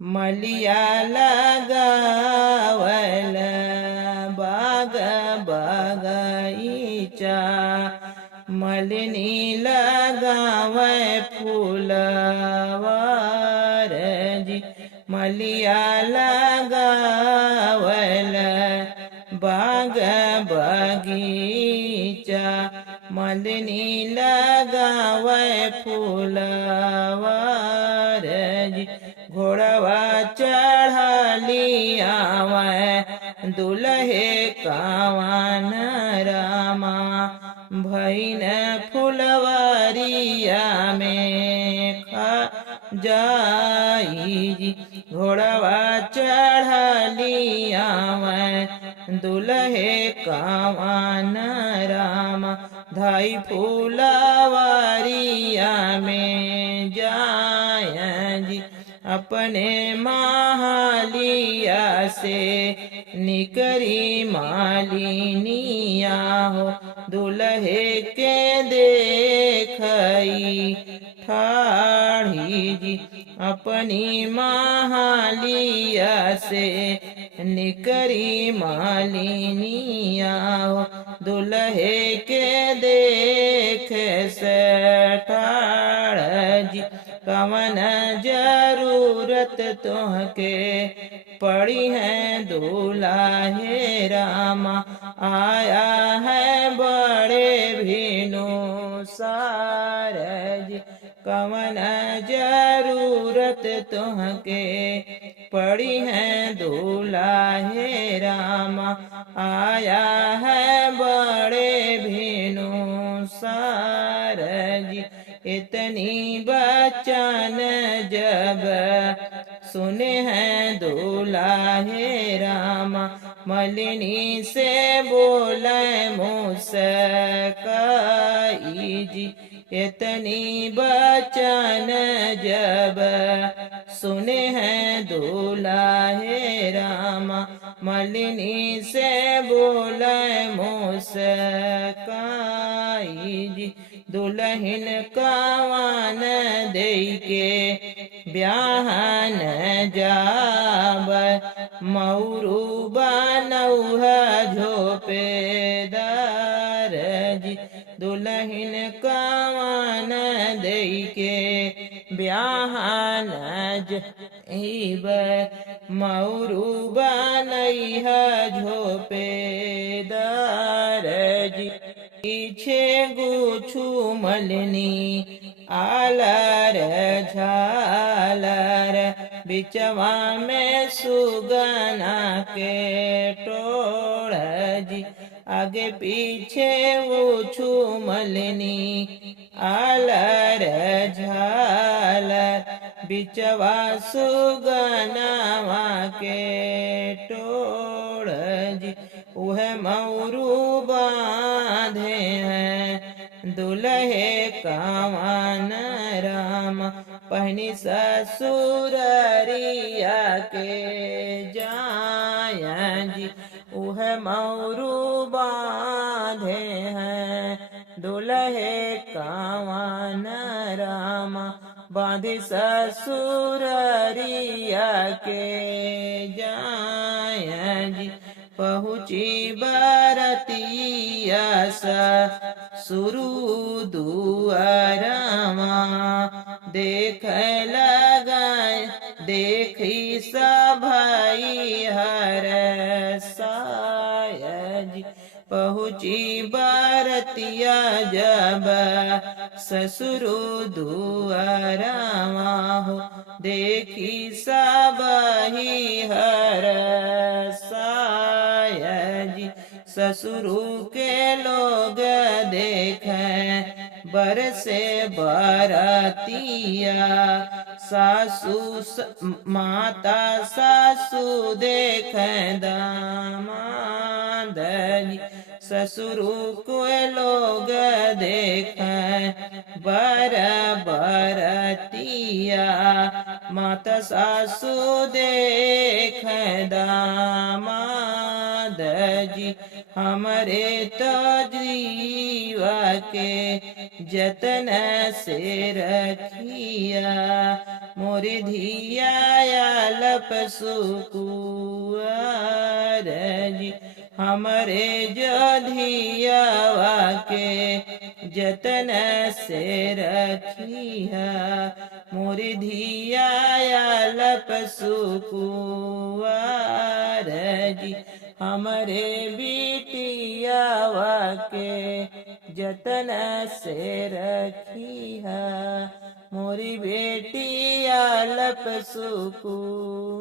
मलिया लगावल बाग बगीचा मलिनी लगावे फूलवर जी मलिया लगावल बाग बगीचा मलिनी लगावे फूलवर जी घोड़वा चढ़ली आवे दुल्हे कावन रामा भैन फुलवरिया में खा जाई जी घोड़वा चढ़ली आवे दुल्हे कावन रामा धाई फुलवरिया में जाय जी अपने महालिया से निकरी मालिनिया हो दुल्हे के देखई ठाढ़ी जी अपनी महालिया से निकरी मालिनिया हो दुल्हे के देख से ठाढ़ जी कवन जरूरत तुहके पड़ी है दुल्हे रामा आया है बड़े भीनु सारज कवन जरूरत तुहके पड़ी है दुल्हे रामा आया है बड़े भीनु सारज इतनी बचन जब सुने हैं दुल्हे रामा मलिनी से बोले मुस्काई जी इतनी बचन जब सुने हैं दुल्हे रामा मलिनी से बोले मुस्काई जी दुल्हन कावन दे के ब्याहन जाब मौरू बनौह झोपेदार जी दुल्हन कावन दे के ब्याहन जाब मौरू बनैह झोपेदार जी पीछे गुछु मलिनी आलर झालर बिचवा में सुगना के टोड़ जी आगे पीछे गुछु मलिनी आलर झालर बिचवा सुगनावा के टोड़ जी वह मौरू बांधे हैं दुल्हे कावन रामा पहनी ससुररिया के जाया जी वह मौरू बांधे हैं दुल्हे कावन रामा बांधे ससुररिया के जाया जी पहुँची बरतिया ससुरु दुआरमा देख लगाए देखी सभाई हर सायज पहुँची बरतिया जब ससुरु दुआरमा हो देखी सभाई हर सायज ससुरु के लोग देखें बरसे बरतिया सासू माता सासू देखें दामाद ससुरु को लोग देखें बरतिया माता सासू देखें दामाद जी हमरे तो जीवा के जतन से रखिया मोरी धिया लप सुकुआर जी हमरे जो धियावा के जतन से रखिया मोरी धिया लप सुकुआर जी हमरे बिटियावा के जतन से रखिया मोरी बेटिया लप सुकुआर